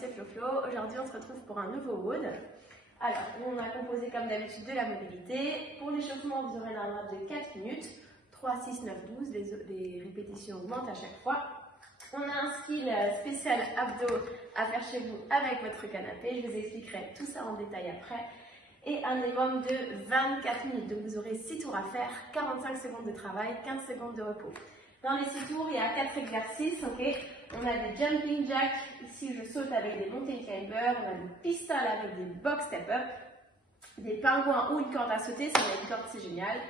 c'est Flo. Aujourd'hui, on se retrouve pour un nouveau WOD. Alors, on a composé comme d'habitude de la mobilité. Pour l'échauffement, vous aurez un rap de 4 minutes. 3, 6, 9, 12. Les répétitions augmentent à chaque fois. On a un skill spécial abdos à faire chez vous avec votre canapé. Je vous expliquerai tout ça en détail après. Et un minimum de 24 minutes. Donc, vous aurez 6 tours à faire, 45 secondes de travail, 15 secondes de repos. Dans les 6 tours, il y a 4 exercices, ok. On a des jumping jacks, ici je saute avec des mountain climbers, on a des pistoles avec des box step up, des pingouins ou une corde à sauter, si vous avez une corde c'est génial.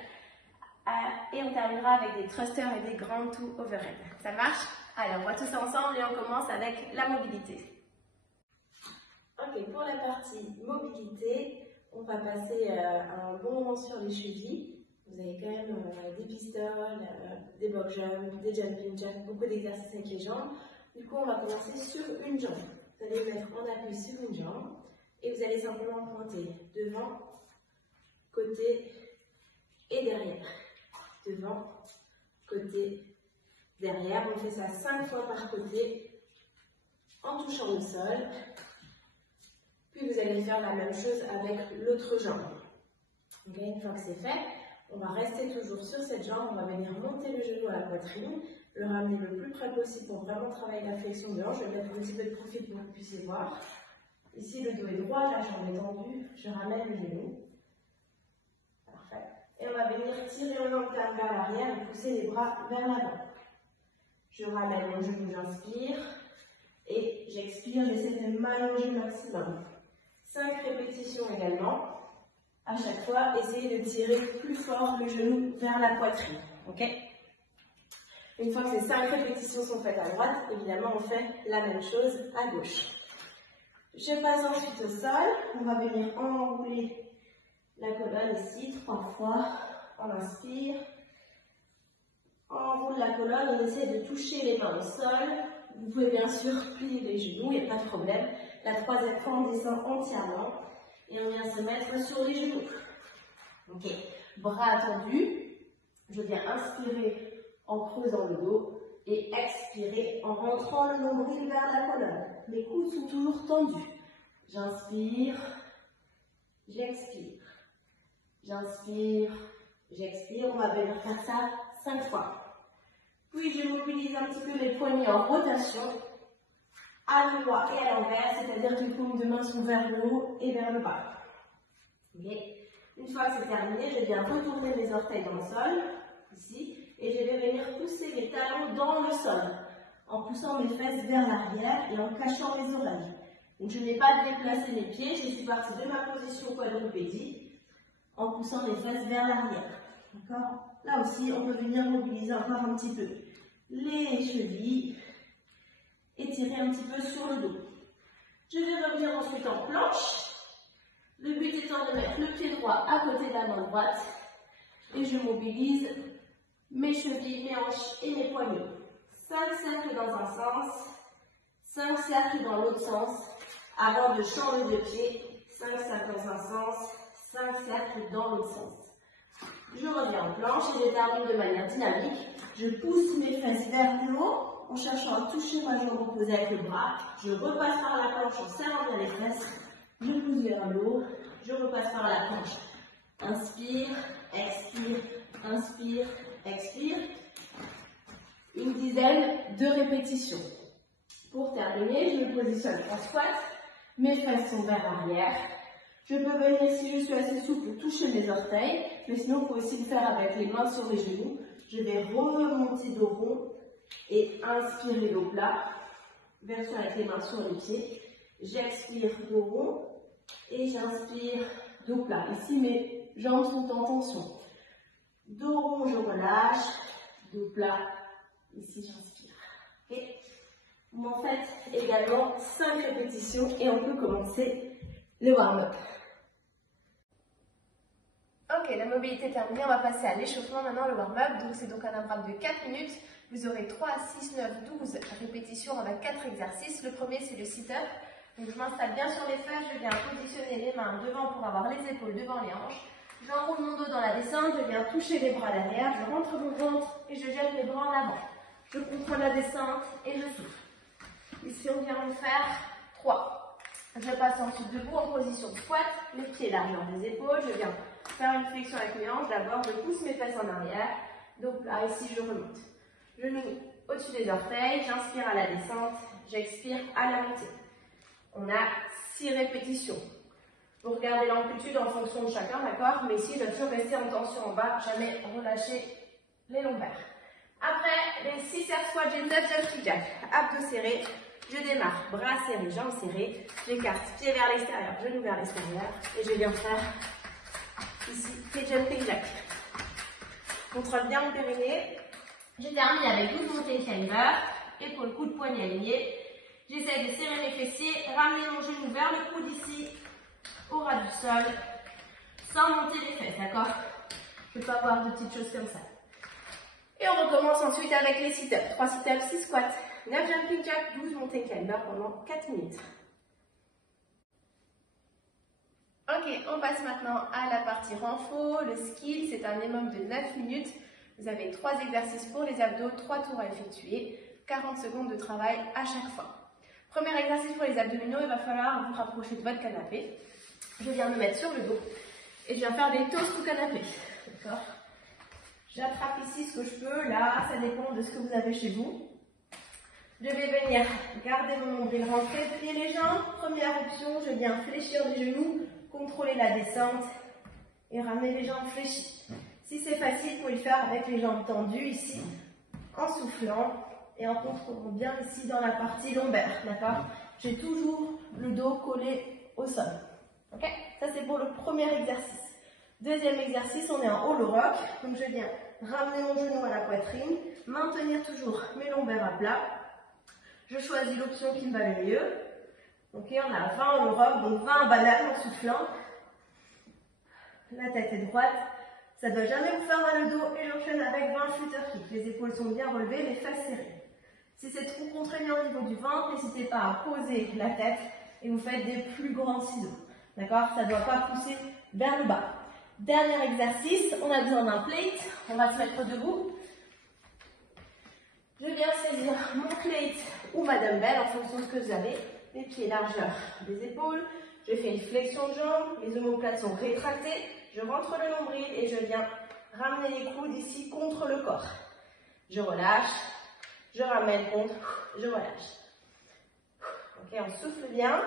Et on terminera avec des thrusters et des ground to overhead. Ça marche? Allez, on voit tout ça ensemble et on commence avec la mobilité. Ok, pour la partie mobilité, on va passer un bon moment sur les chevilles. Vous avez quand même des pistoles, des box jumps, des jumping jacks, beaucoup d'exercices avec les jambes. Du coup, on va commencer sur une jambe. Vous allez mettre en appui sur une jambe et vous allez simplement pointer devant, côté et derrière. Devant, côté, derrière. On fait ça 5 fois par côté en touchant le sol. Puis vous allez faire la même chose avec l'autre jambe. Okay, une fois que c'est fait, on va rester toujours sur cette jambe, on va venir monter le genou à la poitrine, le ramener le plus près possible pour vraiment travailler la flexion de hanche. Je vais mettre un petit peu de profil pour que vous puissiez voir. Ici, le dos est droit, la jambe est tendue, je ramène le genou. Parfait. Et on va venir tirer en interne vers l'arrière et pousser les bras vers l'avant. Je ramène mon genou, j'inspire. Et j'expire, j'essaie de m'allonger le maximum. 5 répétitions également. À chaque fois, essayez de tirer plus fort le genou vers la poitrine. Ok? Une fois que ces 5 répétitions sont faites à droite, évidemment, on fait la même chose à gauche. Je passe ensuite au sol. On va venir enrouler la colonne ici 3 fois. On inspire. On enroule la colonne. On essaie de toucher les mains au sol. Vous pouvez bien sûr plier les genoux, il n'y a pas de problème. La 3e fois, on descend entièrement. Et on vient se mettre sur les genoux. Ok, bras tendus. Je viens inspirer en creusant le dos et expirer en rentrant le nombril vers la colonne. Les coudes sont toujours tendus. J'inspire, j'expire. J'inspire, j'expire. On va venir faire ça 5 fois. Puis je mobilise un petit peu les poignets en rotation. À l'endroit et à l'envers, c'est-à-dire que les paumes de main sont vers le haut et vers le bas. Okay. Une fois que c'est terminé, je viens retourner mes orteils dans le sol, ici, et je vais venir pousser les talons dans le sol, en poussant mes fesses vers l'arrière et en cachant mes oreilles. Donc je n'ai pas déplacé mes pieds, je suis partie de ma position quadrupédie, en poussant mes fesses vers l'arrière. D'accord? Là aussi, on peut venir mobiliser encore un petit peu les chevilles, étirer un petit peu sur le dos. Je vais revenir ensuite en planche. Le but étant de mettre le pied droit à côté de la main droite. Et je mobilise mes chevilles, mes hanches et mes poignets. 5 cercles dans un sens, 5 cercles dans l'autre sens, avant de changer de pied. 5 cercles dans un sens, 5 cercles dans l'autre sens. Je reviens en planche et je termine de manière dynamique. Je pousse mes fesses vers le haut. En cherchant à toucher ma jambe opposée avec le bras, je repasse par la planche en serrant bien les fesses, je pousse vers le haut, je repasse par la planche. Inspire, expire, inspire, expire. Une dizaine de répétitions. Pour terminer, je me positionne en squat, mes fesses sont vers l'arrière. Je peux venir, si je suis assez souple, toucher mes orteils, mais sinon il faut aussi le faire avec les mains sur les genoux. Je vais remonter dos rond. Et inspire dos plat, version avec les mains sur les pieds. J'expire dos rond et j'inspire dos plat. Ici, mes jambes sont en tension. Dos rond, je relâche. Dos plat, ici, j'inspire. Okay. Vous m'en faites également 5 répétitions et on peut commencer le warm-up. Ok, la mobilité est terminée, on va passer à l'échauffement maintenant, le warm-up. Donc c'est donc un AMRAP de 4 minutes. Vous aurez 3, 6, 9, 12 répétitions avec 4 exercices. Le premier c'est le sit-up. Donc je m'installe bien sur les fesses, je viens positionner les mains devant pour avoir les épaules devant les hanches. J'enroule mon dos dans la descente, je viens toucher les bras derrière, je rentre mon ventre et je jette les bras en avant. Je contrôle la descente et je souffle. Ici on vient en faire 3. Je passe ensuite debout en position squat, les pieds largeur des épaules. Je viens faire une flexion avec mes hanches. D'abord, je pousse mes fesses en arrière. Donc là, ici, je remonte. Genoux au-dessus des orteils. J'inspire à la descente. J'expire à la montée. On a 6 répétitions. Vous regardez l'amplitude en fonction de chacun, d'accord? Mais ici, je dois toujours rester en tension en bas, jamais relâcher les lombaires. Après les 6 air squats, j'ai 9 jumping jacks. Abdos serrés. Je démarre, bras serrés, jambes serrées. J'écarte, pieds vers l'extérieur, genoux vers l'extérieur. Et je viens faire ici les jumping jacks. Contrôle bien mon périnée. Je termine avec 12 montées climber. Épaules, coude, poignet alignés. J'essaie de serrer mes fessiers, ramener mon genou vers le coude ici, au ras du sol, sans monter les fesses, d'accord? Je ne peux pas avoir de petites choses comme ça. Et on recommence ensuite avec les sit-ups. 3 sit-ups, 6 squats, 9 jumping jacks, 12 montées climber pendant 4 minutes. Ok, on passe maintenant à la partie renfort. Le skill, c'est un minimum de 9 minutes. Vous avez 3 exercices pour les abdos, 3 tours à effectuer, 40 secondes de travail à chaque fois. Premier exercice pour les abdominaux, il va falloir vous rapprocher de votre canapé. Je viens me mettre sur le dos et je viens faire des toasts au canapé. D'accord? J'attrape ici ce que je peux, là, ça dépend de ce que vous avez chez vous. Je vais venir garder mon nombril rentré, plier les jambes. Première option, je viens fléchir les genoux, contrôler la descente et ramener les jambes fléchies. Si c'est facile, vous pouvez le faire avec les jambes tendues ici, en soufflant et en contrôlant bien ici dans la partie lombaire. D'accord? J'ai toujours le dos collé au sol. Ok? Ça c'est pour le premier exercice. Deuxième exercice, on est en hollow rock. Donc je viens ramener mon genou à la poitrine, maintenir toujours mes lombaires à plat. Je choisis l'option qui me va le mieux. Ok, on a 20 hollow rock, donc 20 bananes en soufflant. La tête est droite. Ça ne doit jamais vous faire mal au dos. Et j'enchaîne avec 20 shooter kicks. Les épaules sont bien relevées, les fesses serrées. Si c'est trop contraignant au niveau du ventre, n'hésitez pas à poser la tête et vous faites des plus grands ciseaux. D'accord? Ça ne doit pas pousser vers le bas. Dernier exercice, on a besoin d'un plate. On va se mettre debout. Je viens saisir mon plate ou ma dumbbell en fonction de ce que vous avez. Les pieds largeur des épaules. Je fais une flexion de jambes. Les omoplates sont rétractées. Je rentre le nombril et je viens ramener les coudes ici contre le corps. Je relâche. Je ramène contre. Je relâche. Ok, on souffle bien.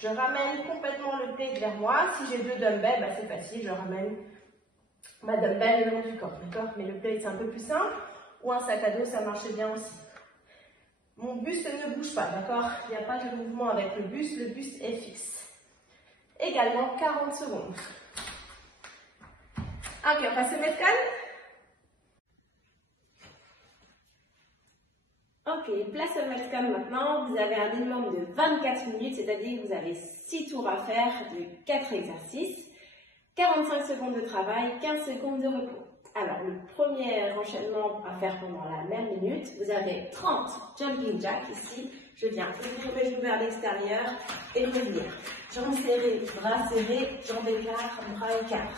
Je ramène complètement le plate vers moi. Si j'ai 2 dumbbells, bah c'est facile, je ramène ma dumbbell le long du corps, d'accord? Mais le plate c'est un peu plus simple. Ou un sac à dos, ça marche bien aussi. Mon buste ne bouge pas, d'accord? Il n'y a pas de mouvement avec le buste est fixe. Également 40 secondes. Ok, on va se mettre calme. Ok, place au Metcon maintenant, vous avez un minimum de 24 minutes, c'est-à-dire que vous avez 6 tours à faire de 4 exercices, 45 secondes de travail, 15 secondes de repos. Alors, le premier enchaînement à faire pendant la même minute, vous avez 30 jumping jacks ici. Je viens ouvrir mes genoux vers l'extérieur et revenir. Jambes serrées, bras serrés, jambes écart, bras écart.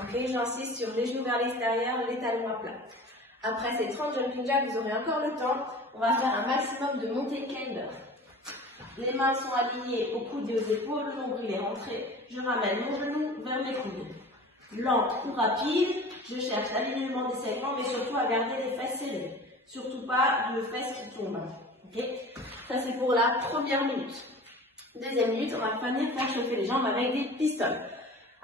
Ok, j'insiste sur les genoux vers l'extérieur, les talons à plat. Après ces 30 jumping jacks, vous aurez encore le temps. On va faire un maximum de montée climber. Les mains sont alignées au coude et aux épaules, le nombril est rentré. Je ramène mon genou vers mes coudes. Lente ou rapide, je cherche l'alignement des segments, mais surtout à garder les fesses serrées. Surtout pas de fesses qui tombent. Okay, ça c'est pour la première minute. Deuxième minute, on va venir faire chauffer les jambes avec des pistoles.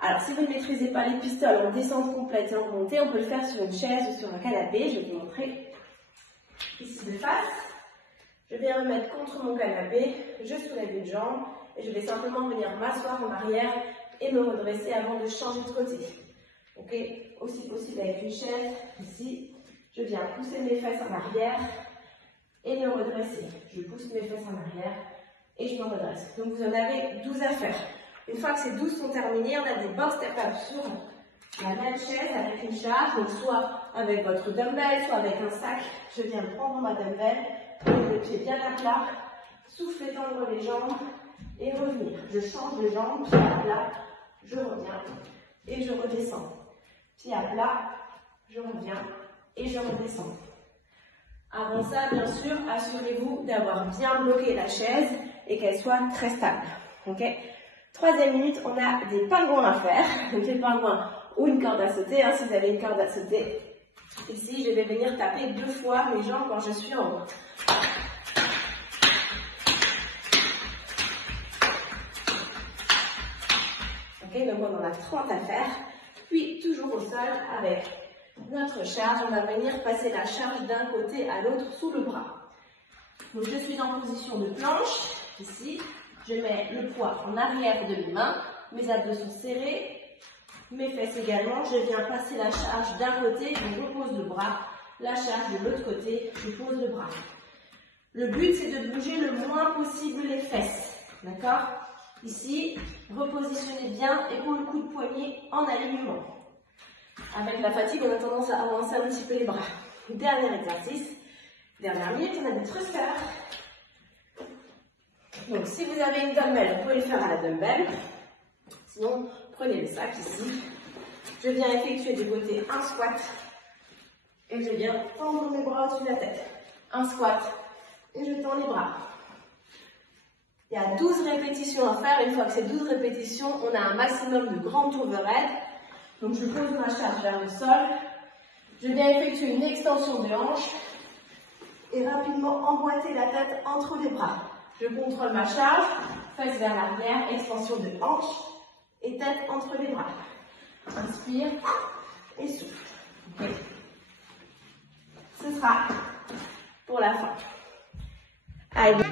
Alors, si vous ne maîtrisez pas les pistoles en descente complète et en montée, on peut le faire sur une chaise ou sur un canapé. Je vais vous montrer ici de face. Je vais me mettre contre mon canapé, je soulève une jambe et je vais simplement venir m'asseoir en arrière et me redresser avant de changer de côté. Ok, aussi possible avec une chaise, ici, je viens pousser mes fesses en arrière et me redresser. Je pousse mes fesses en arrière et je me redresse. Donc vous en avez 12 à faire. Une fois que ces 12 sont terminés, on a des box step-up sur la même chaise avec une charge, donc soit avec votre dumbbell, soit avec un sac. Je viens prendre ma dumbbell, les pieds bien à plat, souffler, tendre les jambes et revenir. Je change de jambe, pied à plat, je reviens et je redescends. Pied à plat, je reviens et je redescends. Avant ça, bien sûr, assurez-vous d'avoir bien bloqué la chaise et qu'elle soit très stable. Ok? Troisième minute, on a des pingouins à faire. Donc les pingouins ou une corde à sauter. Hein, si vous avez une corde à sauter, ici je vais venir taper 2 fois mes jambes quand je suis en haut. Ok, donc on en a 30 à faire. Puis toujours au sol avec notre charge, on va venir passer la charge d'un côté à l'autre sous le bras. Donc je suis en position de planche, ici, je mets le poids en arrière de mes mains, mes abdos sont serrés, mes fesses également, je viens passer la charge d'un côté, je repose le bras, la charge de l'autre côté, je pose le bras. Le but c'est de bouger le moins possible les fesses, d'accord? Ici, repositionnez bien, épaule, coude, poignet en alignement. Avec la fatigue, on a tendance à avancer un petit peu les bras. Dernier exercice, dernière minute, on a des thrusters. Donc, si vous avez une dumbbell, vous pouvez le faire à la dumbbell. Sinon, prenez le sac ici. Je viens effectuer du côté un squat. Et je viens tendre mes bras au-dessus de la tête. Un squat. Et je tends les bras. Il y a 12 répétitions à faire. Une fois que c'est 12 répétitions, on a un maximum de grand overhead. Donc je pose ma charge vers le sol. Je viens effectuer une extension de hanche. Et rapidement emboîter la tête entre les bras. Je contrôle ma charge. Fesses vers l'arrière. Extension de hanche. Et tête entre les bras. Inspire. Et souffle. Okay. Ce sera pour la fin. Allez.